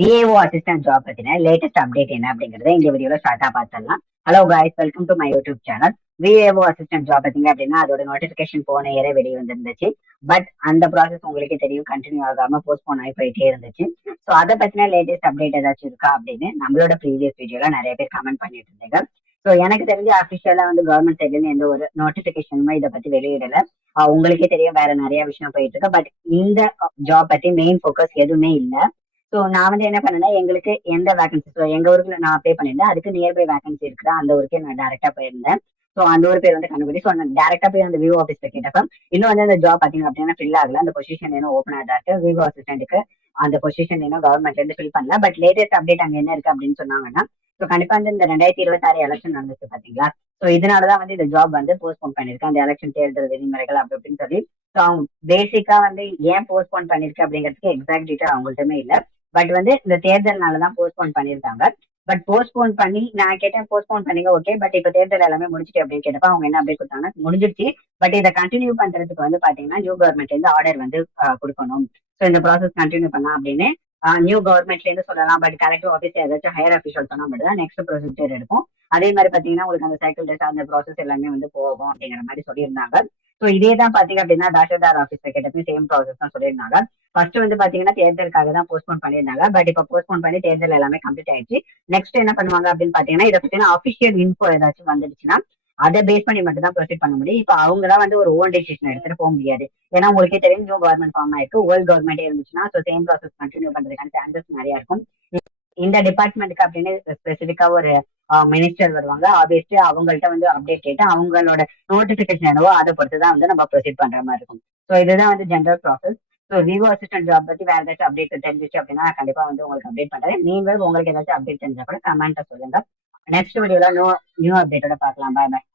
VAO assistant job பத்தின latest update என்ன அப்படிங்கறத இந்த வீடியோல ஷார்ட்டா பார்த்துடலாம். Hello guys, welcome to my YouTube channel. VAO assistant job பாத்தீங்க அப்படின்னா அதோட நோட்டிபிகேஷன் போன இயரே வெளியே வந்துருந்துச்சு. பட் அந்த ப்ராசஸ் உங்களுக்கே தெரியும், கண்டினியூ ஆகாம போஸ்ட்போன் ஆகி போயிட்டே இருந்துச்சு. ஸோ அதை பத்தின லேட்டஸ்ட் அப்டேட் ஏதாச்சும் இருக்கா அப்படின்னு நம்மளோட ப்ரீவியஸ் வீடியோல நிறைய பேர் கமெண்ட் பண்ணிட்டு இருந்தீங்க. ஸோ எனக்கு தெரிஞ்ச அபிஷியலா வந்து கவர்மெண்ட் சைட்ல இருந்து எந்த ஒரு நோட்டிபிகேஷனுமே இதை பத்தி வெளியிடல. உங்களுக்கே தெரியும் வேற நிறைய விஷயம் போயிட்டு இருக்கு. பட் இந்த ஜாப் பத்தி மெயின் ஃபோக்கஸ் எதுவுமே இல்லை. ஸோ நான் வந்து என்ன பண்ணேன்னா, எங்களுக்கு எந்த வேகன்சி, ஸோ எங்க ஊருக்கு நான் அப்ளை பண்ணியிருந்தேன். அதுக்கு நியர்பை வேகன்சி இருக்குதா அந்த ஊருக்கே நான் டேரக்டா போயிருந்தேன். ஸோ அந்த ஒரு பேர் வந்து கண்டுபிடி. ஸோ நான் டேரக்டா போய் அந்த விவோ ஆஃபீஸ்ல கேட்டப்ப இன்னும் வந்து அந்த ஜாப் பாத்தீங்க அப்படின்னா ஃபில் ஆகல. அந்த பொசிஷன் இன்னும் ஓப்பன் ஆகா இருக்கு. விவோ அசிஸ்டன்ட்டுக்கு அந்த பொசிஷன் இன்னும் கவர்மெண்ட்ல இருந்து ஃபில் பண்ணல. பட் லேட்டஸ்ட் அப்டேட் அங்க என்ன இருக்கு அப்படின்னு சொன்னாங்கன்னா, ஸோ கண்டிப்பா வந்து இந்த 2026 எலெக்ஷன் நடந்துச்சு பாத்தீங்களா. ஸோ இதனாலதான் வந்து இந்த ஜாப் வந்து போஸ்ட்போன் பண்ணிருக்கேன். அந்த எலெக்ஷன் தேர்தல் விதிமுறைகள் அப்படி அப்படின்னு சொல்லி. ஸோ அவங்க பேசிக்கா வந்து ஏன் போஸ்ட்போன் பண்ணிருக்கு அப்படிங்கிறதுக்கு எக்ஸாக்ட் டீட்டெயில் அவங்கள்ட்டமே இல்லை. பட் வந்து இந்த தேர்தல்னாலதான் போஸ்ட்போன் பண்ணிருக்காங்க. பட் போஸ்ட்போன் பண்ணி நான் கேட்டேன், போஸ்ட்போன் பண்ணீங்க ஓகே, பட் இப்ப தேர்தல் எல்லாமே முடிச்சிட்டு அப்படின்னு கேட்டப்ப அவங்க என்ன அப்டேட் கொடுத்தாங்கன்னா, முடிஞ்சிருச்சு. பட் இதை கண்டினியூ பண்றதுக்கு வந்து பாத்தீங்கன்னா நியூ கவர்மெண்ட்ல இருந்து ஆர்டர் வந்து கொடுக்கணும். ஸோ இந்த ப்ராசஸ் கண்டினியூ பண்ணலாம் அப்படின்னு நியூ கவர்மெண்ட்ல இருந்து சொல்லலாம். பட் கலெக்டர் ஆஃபீஸ் ஏதாச்சும் ஹையர் அபிஷியல் சொன்னா மட்டும் தான் நெக்ஸ்ட் ப்ரொசீஜர் எடுக்கும். அதே மாதிரி பாத்தீங்கன்னா உங்களுக்கு அந்த சைக்கிள் டெஸ்ட் அந்த ப்ராசஸ் எல்லாமே வந்து போகும் அப்படிங்கிற மாதிரி சொல்லியிருந்தாங்க. ஸோ இதே தான் பாத்தீங்க அப்படின்னா தாசில்தார் ஆஃபீஸ்ல கேட்டப்ப சேம் ப்ராசஸ் தான் சொல்லியிருந்தாங்க. ஃபர்ஸ்ட் வந்து பாத்தீங்கன்னா தேர்தலுக்காக தான் போஸ்ட்போன் பண்ணியிருந்தாங்க. பட் இப்ப போஸ்ட்போன் பண்ணி தேர்தல் எல்லாமே கம்ப்ளீட் ஆயிடுச்சு. நெக்ஸ்ட் என்ன பண்ணுவாங்க அப்படின்னு பாத்தீங்கன்னா, இதை பத்தின அபிஷியல் இன்ஃபோ ஏதாச்சும் வந்துடுச்சுன்னா அதை பேஸ் பண்ணி மட்டும் தான் ப்ரொசீட் பண்ண முடியும். இப்ப அவங்க தான் வந்து ஒரு ஓன் டெசிஷன் எடுத்துட்டு போக முடியாது. ஏன்னா உங்களுக்கே தெரியும் நியூ கவர்மெண்ட் ஃபார்ம் ஆயிருக்கு. ஓல்டு கவர்மெண்டே இருந்துச்சுன்னா ஸோ சேம் ப்ராசஸ் கண்டினியூ பண்றதுக்கான சான்சஸ் நிறைய இருக்கும். இந்த டிபார்ட்மெண்ட்டுக்கு அப்படின்னு ஸ்பெசிபிக்கா ஒரு மினிஸ்டர் வருவாங்க. ஆப்வியஸ்லி அவங்கள்ட்ட வந்து அப்டேட் கேட்டு அவங்களோட நோட்டிபிகேஷன் என்னவோ அதை பொறுத்து தான் வந்து நம்ம ப்ரொசீட் பண்ற மாதிரி இருக்கும். ஸோ இதுதான் வந்து general process. So Vivo assistant job பத்தி வேற ஏதாச்சும் அப்டேட் தெரிஞ்சிச்சு அப்படின்னா நான் கண்டிப்பா வந்து உங்களுக்கு அப்டேட் பண்றேன். நீங்க உங்களுக்கு ஏதாச்சும் அப்டேட் தெரிஞ்சா கூட கமெண்ட்டை சொல்லுங்க. நெக்ஸ்ட் வீடியோல நியூ அப்டேட்டோட பார்க்கலாம். பாய் பாய்.